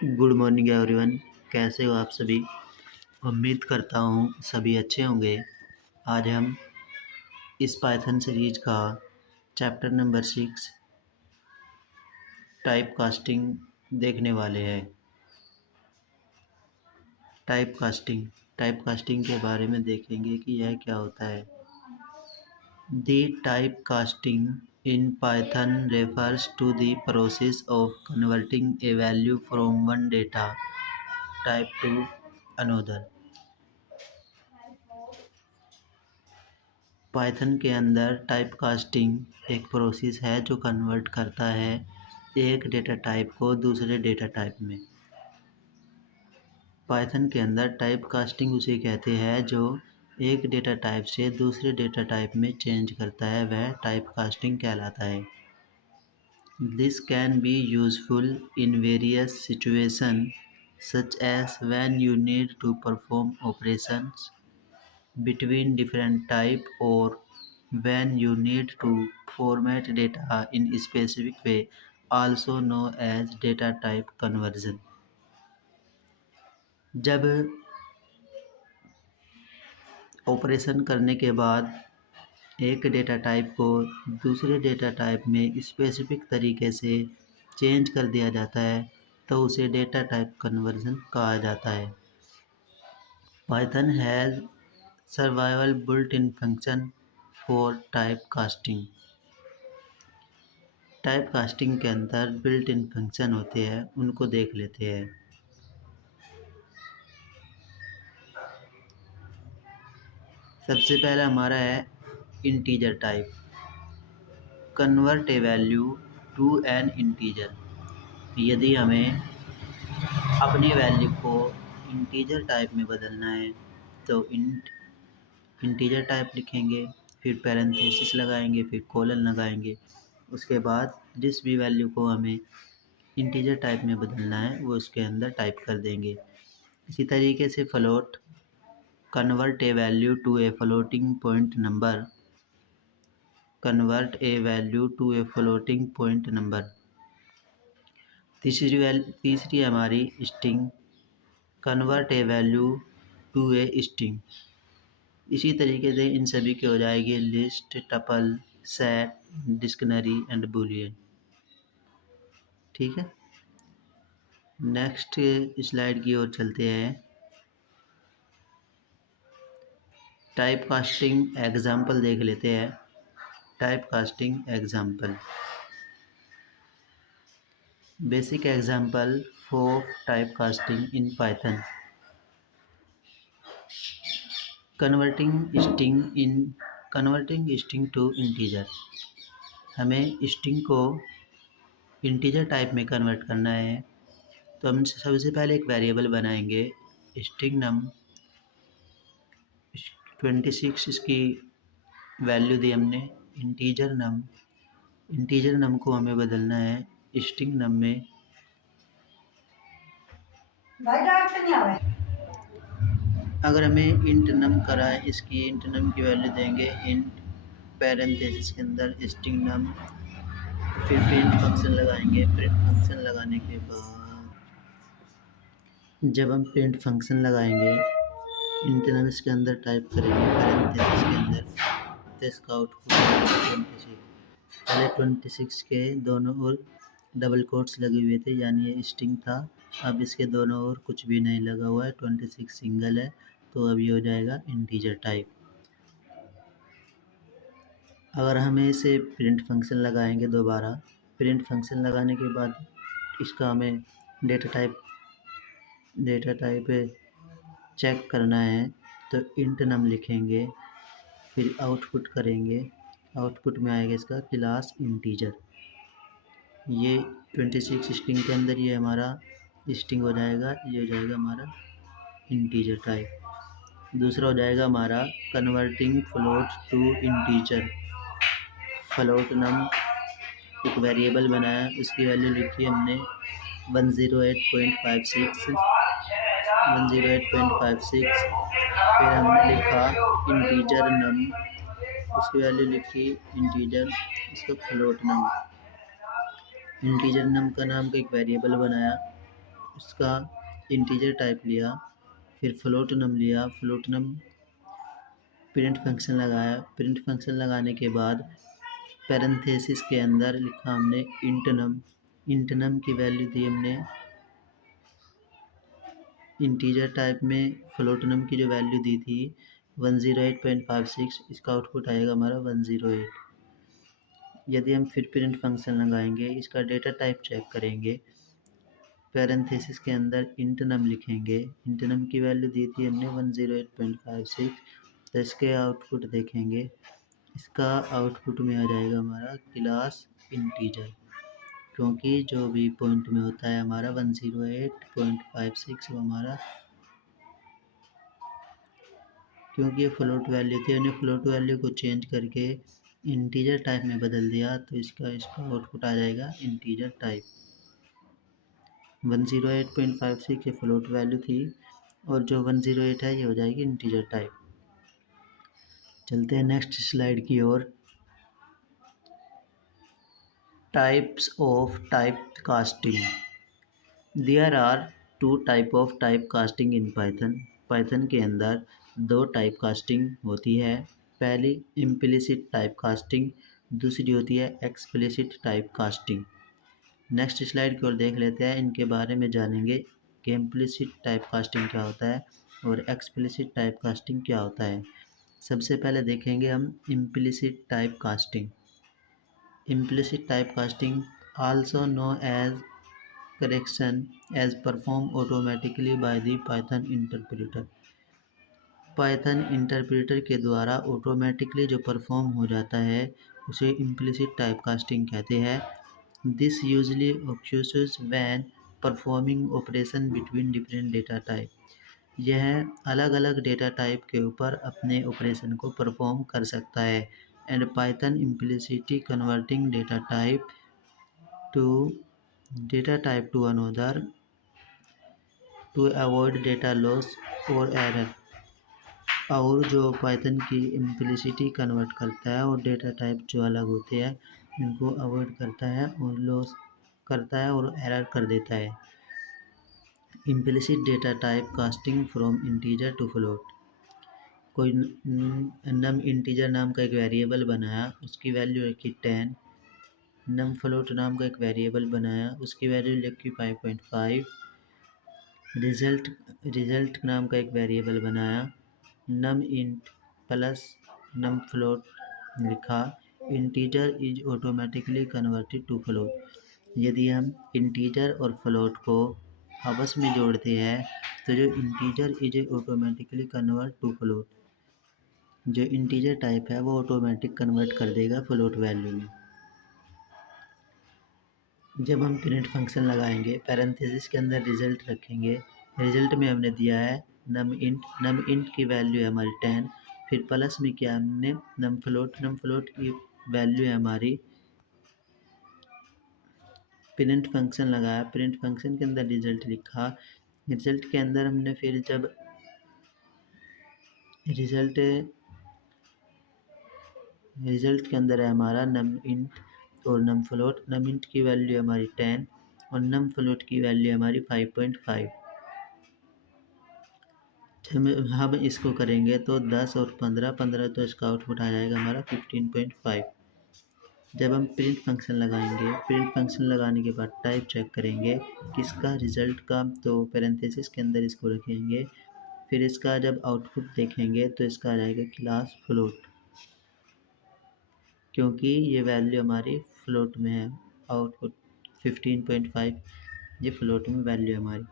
Good morning everyone. कैसे हो आप सभी? उम्मीद करता हूँ सभी अच्छे होंगे। आज हम इस पाइथन सीरीज का चैप्टर नंबर 6 टाइप कास्टिंग देखने वाले हैं। टाइप कास्टिंग के बारे में देखेंगे कि यह क्या होता है। The typecasting in Python refers to the process of converting a value from one data type to another। Python के अंदर टाइपकास्टिंग एक प्रोसेस है जो कन्वर्ट करता है एक डेटा टाइप को दूसरे डेटा टाइप में। पाइथन के अंदर टाइपकास्टिंग उसे कहते हैं जो एक डेटा टाइप से दूसरे डेटा टाइप में चेंज करता है, वह टाइपकास्टिंग कहलाता है। This can be useful in various situation such as when you need to perform operations between different type or when you need to format data in a specific way, also known as data type conversion। जब operation करने के बाद एक data type को दूसरे data type में specific तरीके से चेंज कर दिया जाता है तो उसे डेटा टाइप कन्वर्जन कहा जाता है। Python has several built in function for type casting. Type casting के अंदर बिल्ट इन फंक्शन होते हैं, उनको देख लेते हैं। सबसे पहला हमारा है integer type. Convert a value to an integer. यदि हमें अपनी वैल्यू को इंटीजर टाइप में बदलना है तो इंटीजर टाइप लिखेंगे, फिर पैरेंथेसिस लगाएंगे, फिर कोलन लगाएंगे। उसके बाद जिस भी वैल्यू को हमें इंटीजर टाइप में बदलना है वो उसके अंदर टाइप कर देंगे। इसी तरीके से float, convert a value to a floating point number. Convert a value to a floating point number. तीसरी हमारी string, convert a value to a string. इसी तरीके से इन सभी के हो जाएगी list, tuple, set, dictionary and Boolean. ठीक है, नेक्स्ट स्लाइड की ओर चलते हैं। टाइप कास्टिंग एग्जाम्पल देख लेते हैं। Type casting example, basic example for type casting in Python. Converting string to integer. हमें स्ट्रिंग को इंटीजर टाइप में कन्वर्ट करना है तो हम सबसे पहले एक वेरिएबल बनाएंगे स्ट्रिंग नम 26। इसकी वैल्यू दी हमने इंटीजर नम को हमें बदलना है स्ट्रिंग नम में। अगर हमें इंट नम कराए, इसकी इंट नम की वैल्यू देंगे इंट पैरेंथेसिस के अंदर स्ट्रिंग नम, फिर प्रिंट फंक्शन लगाएंगे। प्रिंट फंक्शन लगाने के बाद जब हम प्रिंट फंक्शन लगाएंगे इंट नम इसके अंदर टाइप करेंगे पैरेंथेसिस के अंदर, तो इसका आउटपुट 26। पहले 26 के दोनों ओर डबल कोट्स लगे हुए थे, यानी ये स्ट्रिंग था। अब इसके दोनों ओर कुछ भी नहीं लगा हुआ है, 26 सिंगल है, तो अब ये हो जाएगा इंटीजर टाइप। अगर हमें इसे प्रिंट फंक्शन लगाएंगे दोबारा, प्रिंट फंक्शन लगाने के बाद इसका हमें डेटा टाइप चेक करना है तो इंट नम लिखेंगे, फिर आउटपुट करेंगे। आउटपुट में आएगा इसका क्लास इंटीजर। ये 26 स्ट्रिंग के अंदर ये हमारा स्ट्रिंग हो जाएगा, ये हो जाएगा हमारा इंटीजर टाइप। दूसरा हो जाएगा हमारा converting float to integer. Float num एक वेरिएबल बनाया, उसकी वैल्यू लिखी हमने 108.56। फिर हमने लिखा इंटीजर नम, उसकी वैल्यू लिखी इंटीजर, इसको फ्लोट नम। इंटीजर नम का नाम का एक वेरिएबल बनाया, उसका इंटीजर टाइप लिया, फिर फ्लोट नम लिया, फ्लोट नम प्रिंट फंक्शन लगाया, प्रिंट फंक्शन लगाने के बाद पैरेंथेसिस के अंदर लिखा हमने इंट नम की वैल्यू दी हमने इंटीजर टाइप में, फ्लोट नम की जो वैल्यू दी थी 108.56, इसका आउटपुट आएगा हमारा 108। यदि हम फिर प्रिंट फंक्शन लगाएंगे, इसका डेटा टाइप चेक करेंगे, पैरेंथेसिस के अंदर इंट नम लिखेंगे, इंट नम की वैल्यू दी थी हमने 108.56, तो इसके आउटपुट देखेंगे, इसका आउटपुट में आ जाएगा हमारा क्लास इंटीजर, क्योंकि जो भी पॉइंट में होता है हमारा 108.56 वो हमारा, क्योंकि ये फ्लोट वैल्यू थी, हमने फ्लोट वैल्यू को चेंज करके इंटीजर टाइप में बदल दिया, तो इसका आउटपुट आ जाएगा इंटीजर टाइप। 108.56 ये फ्लोट वैल्यू थी और जो 108 है ये हो जाएगी इंटीजर टाइप। चलते हैं नेक्स्ट स्लाइड की ओर। Types of type casting. There are 2 type of type casting in Python. Python के अंदर 2 टाइप कास्टिंग होती है। पहली इम्प्लिसिट टाइप कास्टिंग, दूसरी होती है explicit type casting. Next slide की ओर देख लेते हैं, इनके बारे में जानेंगे कि इम्प्लिसिट टाइप कास्टिंग क्या होता है और एक्सप्लिसिट टाइप कास्टिंग क्या होता है। सबसे पहले देखेंगे हम implicit type casting. Implicit type casting also known as correction as performed automatically by the Python interpreter। Python interpreter के द्वारा ऑटोमेटिकली जो परफॉर्म हो जाता है उसे इम्प्लिसिट टाइप कास्टिंग कहते हैं। This usually occurs when performing operation between different data type। यह अलग अलग डेटा टाइप के ऊपर अपने ऑपरेशन को परफॉर्म कर सकता है। And Python implicitly converting data type to another to avoid data loss और एरर। और जो पाइथन की इम्प्लिसिटी कन्वर्ट करता है और डेटा टाइप जो अलग होते हैं इनको अवॉइड करता है और लॉस करता है और एरर कर देता है। Implicit data type casting from integer to float. कोई नम इंटीजर नाम का एक वेरिएबल बनाया, उसकी वैल्यू रखी 10। नम फ्लोट नाम का एक वेरिएबल बनाया, उसकी वैल्यू लिखी 5.5। रिजल्ट नाम का एक वेरिएबल बनाया, num int plus num float लिखा। Integer is automatically converted to float. यदि हम इंटीजर और फ्लोट को आपस में जोड़ते हैं तो जो integer is automatically convert to float, जो इंटीजर टाइप है वो ऑटोमेटिक कन्वर्ट कर देगा फ्लोट वैल्यू में। जब हम प्रिंट फंक्शन लगाएंगे, पैरेंथेसिस के अंदर रिजल्ट रखेंगे, रिजल्ट में हमने दिया है नम इंट की वैल्यू है हमारी 10, फिर प्लस में क्या हमने नम फ्लोट की वैल्यू है हमारी, प्रिंट फंक्शन लगाया, प्रिंट फंक्शन के अंदर रिजल्ट लिखा। रिजल्ट के अंदर हमने फिर जब रिजल्ट के अंदर है हमारा नम इंट और नम इंट की वैल्यू हमारी 10 और नम फ्लोट की वैल्यू हमारी 5.5। हम इसको करेंगे तो 10 और 15 तो इसका आउटपुट आ जाएगा हमारा 15.5। जब हम प्रिंट फंक्शन लगाएंगे, प्रिंट फंक्शन लगाने के बाद टाइप चेक करेंगे किसका रिजल्ट का, तो पैरेंथेसिस के अंदर इसको रखेंगे। फिर इसका जब आउटपुट देखेंगे तो इसका आ जाएगा क्लास फ्लोट, क्योंकि ये वैल्यू हमारी फ्लोट में है। आउटपुट 15.5 ये फ्लोट में वैल्यू है हमारी।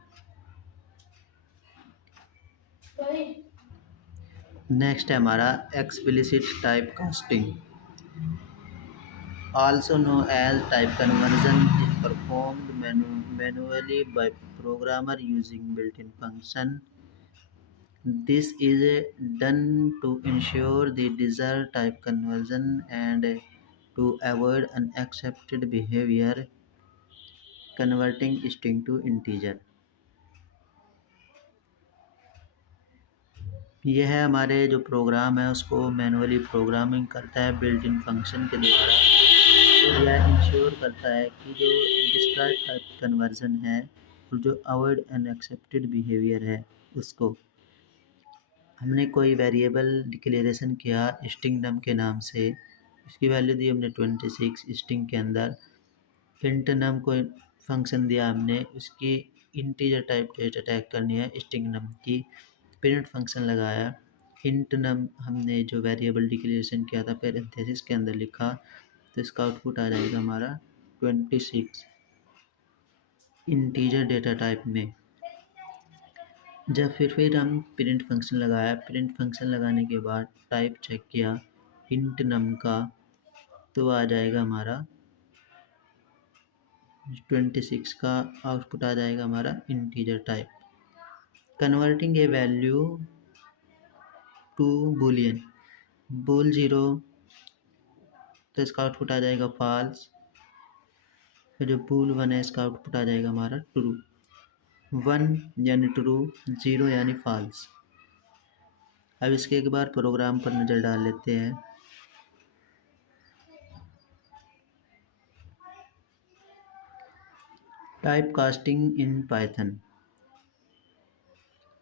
नेक्स्ट है हमारा explicit type casting, also known as type conversion, is performed manually by programmer using built-in function. This is done to ensure the desired type conversion and to avoid unaccepted behavior converting string to integer। यह है हमारे जो programme है उसको manually programming करता है built in function के द्वारा। यह इंश्योर करता है कि जो डिस्क्राइब टाइप कन्वर्जन है और जो अवॉइड अनएक्सेप्टेड बिहेवियर है उसको। हमने कोई वेरिएबल डिक्लेरेशन किया स्ट्रिंग नम के नाम से, इसकी वैल्यू दी हमने 26 स्ट्रिंग के अंदर। इंट नम को फंक्शन दिया हमने, उसकी इंटीजर टाइप डेटा टाइप करनी है स्ट्रिंग नम की। प्रिंट फंक्शन लगाया, इंट नम हमने जो वेरिएबल डिक्लेरेशन किया था पैरेंथेसिस के अंदर लिखा, तो इसका आउटपुट आ जाएगा हमारा 26 इंटीजर डेटा टाइप में। जब फिर हम प्रिंट फंक्शन लगाया, प्रिंट फंक्शन लगाने के बाद टाइप चेक किया इंट नम का, तो आ जाएगा हमारा 26 का आउटपुट आ जाएगा हमारा integer type. Converting a value to boolean, bool 0 तो इसका आउटपुट आ जाएगा फॉल्स, फिर जो बूल 1 है इसका आउटपुट आ जाएगा हमारा ट्रू। 1 यानी ट्रू, 0 यानी फॉल्स। अब इसके एक बार प्रोग्राम पर नज़र डाल लेते हैं। Type casting in Python.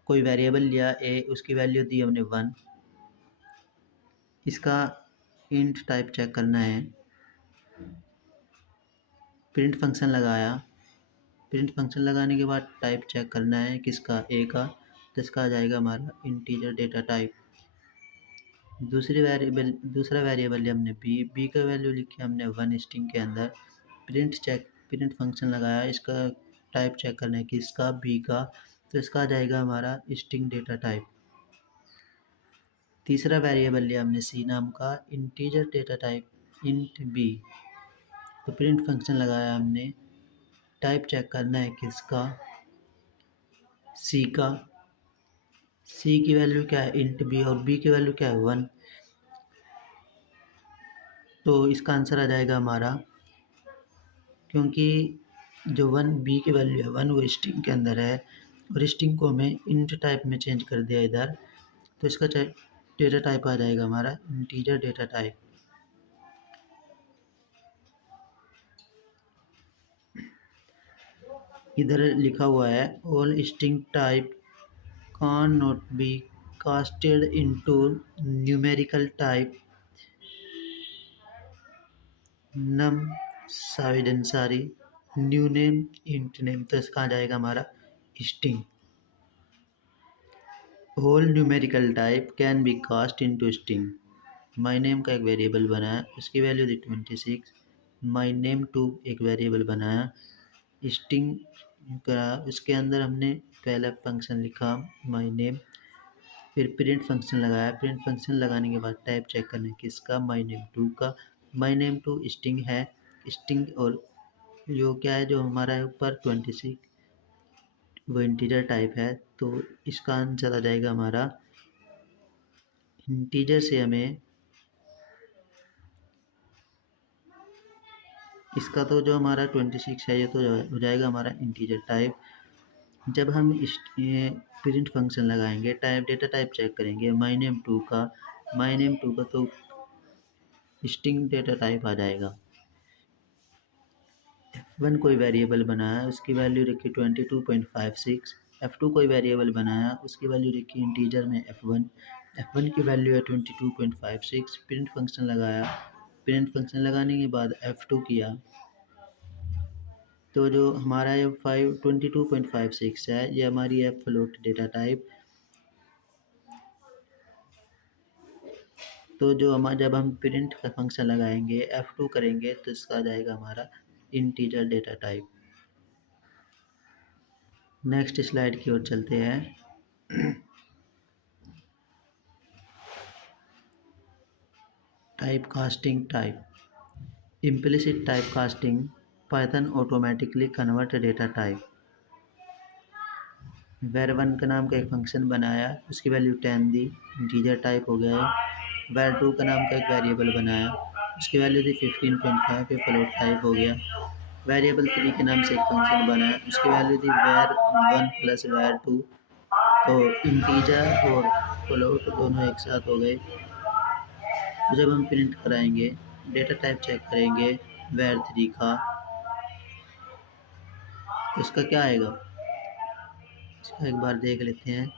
कोई वेरिएबल लिया ए, उसकी वैल्यू दी हमने 1, इसका इंट टाइप चेक करना है। प्रिंट फंक्शन लगाया, प्रिंट फंक्शन लगाने के बाद टाइप चेक करना है किसका, ए का, तो इसका आ जाएगा हमारा इंटीजर डेटा टाइप। दूसरा वेरिएबल लिया हमने बी का वैल्यू लिखी हमने 1 स्ट्रिंग के अंदर। प्रिंट फंक्शन लगाया, इसका टाइप चेक करना है किसका, बी का, तो इसका आ जाएगा हमारा स्ट्रिंग डेटा टाइप। तीसरा वेरिएबल लिया हमने सी नाम का, integer data type int B, तो प्रिंट फंक्शन लगाया हमने, टाइप चेक करना है किसका, सी का। सी की वैल्यू क्या है, इंट बी, और बी की वैल्यू क्या है 1, तो इसका आंसर आ जाएगा हमारा, क्योंकि जो 1 बी की वैल्यू है 1 वो स्ट्रिंग के अंदर है और स्ट्रिंग को हमें इंट टाइप में चेंज कर दिया इधर, तो इसका डेटा टाइप आ जाएगा हमारा इंटीजर डेटा टाइप। इधर लिखा हुआ है all string type can not be casted into numerical type num सारी न्यू नेम इंट नेम, तो इसका आ जाएगा हमारा string. Whole numerical type can be cast into string. My name का एक वेरिएबल बनाया, उसकी वैल्यू दी 26। माई नेम टू एक वेरिएबल बनाया, स्ट्रिंग करा, उसके अंदर हमने पहला फंक्शन लिखा माई नेम, फिर प्रिंट फंक्शन लगाया। प्रिंट फंक्शन लगाने के बाद टाइप चेक करना है किसका, माई नेम टू का। माई नेम टू स्ट्रिंग है, स्ट्रिंग और जो क्या है जो हमारा है ऊपर 26 वो इंटीजर टाइप है, तो इसका आंसर आ जाएगा हमारा इंटीजर से हमें इसका तो जो हमारा 26 है ये तो हो जाएगा हमारा इंटीजर टाइप। जब हम इस प्रिंट फंक्शन लगाएंगे, टाइप डेटा टाइप चेक करेंगे माई नेम टू का, माई नेम टू का तो स्ट्रिंग डेटा टाइप आ जाएगा। F1 कोई वेरिएबल बनाया, उसकी वैल्यू रखी 22.56। F2 कोई वेरिएबल बनाया, उसकी वैल्यू रखी इंटीजर में F1 की वैल्यू है 22.56। प्रिंट फंक्शन लगाया, प्रिंट फंक्शन लगाने के बाद F2 किया, तो जो हमारा ये 22.56 है ये हमारी है फ्लोट डेटा टाइप। तो जो हमारा जब हम प्रिंट का फंक्शन लगाएंगे F2 करेंगे तो इसका आ जाएगा हमारा integer data type. Next slide की ओर चलते हैं। Type casting type, implicit type casting, Python automatically convert data type. var1 का नाम का एक फंक्शन बनाया, उसकी वैल्यू 10 दी, इंटीजर टाइप हो गया है। var2 का नाम का एक वेरिएबल बनाया, उसकी वैल्यू दी 15.5, ये फ्लोट टाइप हो गया। वेरिएबल 3 के नाम से एक फंक्शन बनाया, उसकी वैल्यू दी var1 प्लस var2, तो इंटीजर और फ्लोट दोनों एक साथ हो गए। तो जब हम प्रिंट कराएंगे, डेटा टाइप चेक करेंगे var3 का, तो इसका क्या आएगा, इसका एक बार देख लेते हैं।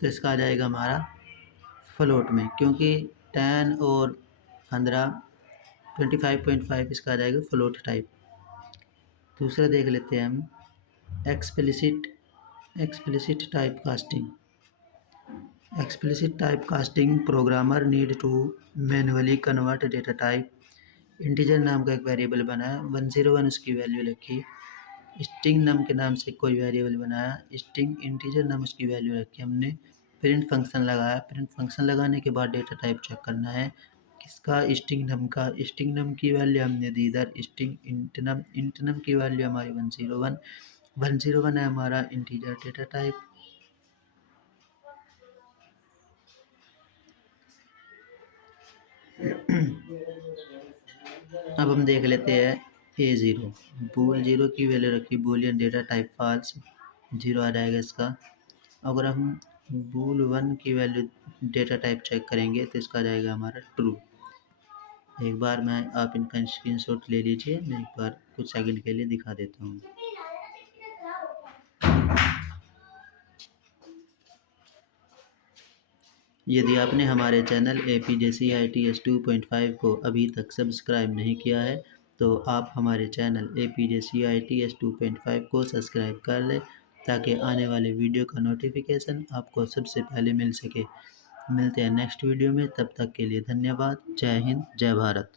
तो इसका आ जाएगा हमारा फ्लोट में, क्योंकि 10 और 15 25.5 इसका आ जाएगा फ्लोट टाइप। दूसरा देख लेते हैं हम explicit type casting. Explicit type casting programmer need to manually convert data type. Integer नाम का एक वेरिएबल बनाया, 101 उसकी वैल्यू रखी। स्ट्रिंग नाम के नाम से कोई वेरिएबल बनाया, स्ट्रिंग इंटीजर नाम उसकी वैल्यू रखी हमने। प्रिंट फंक्शन लगाया, प्रिंट फंक्शन लगाने के बाद डेटा टाइप चेक करना है किसका, स्ट्रिंग नम का। स्ट्रिंग नम की वैल्यू हमने दी इधर, स्ट्रिंग इंट नम की वैल्यू हमारी 101 है हमारा इंटीजर डेटा टाइप। अब हम देख लेते हैं A0, बूल 0 की वैल्यू रखी, बूलियन डेटा टाइप फॉल्स, 0 आ जाएगा इसका। अगर हम बूल 1 की वैल्यू डेटा टाइप चेक करेंगे तो इसका आ जाएगा हमारा ट्रू। एक बार आप इनका स्क्रीनशॉट ले लीजिए, मैं एक बार कुछ सेकंड के लिए दिखा देता हूँ। यदि आपने हमारे चैनल APJCITS 2.5 को अभी तक सब्सक्राइब नहीं किया है तो आप हमारे चैनल APJCITS 2.5 को सब्सक्राइब कर लें ताकि आने वाले वीडियो का नोटिफिकेशन आपको सबसे पहले मिल सके। मिलते हैं नेक्स्ट वीडियो में, तब तक के लिए धन्यवाद। जय हिंद, जय भारत।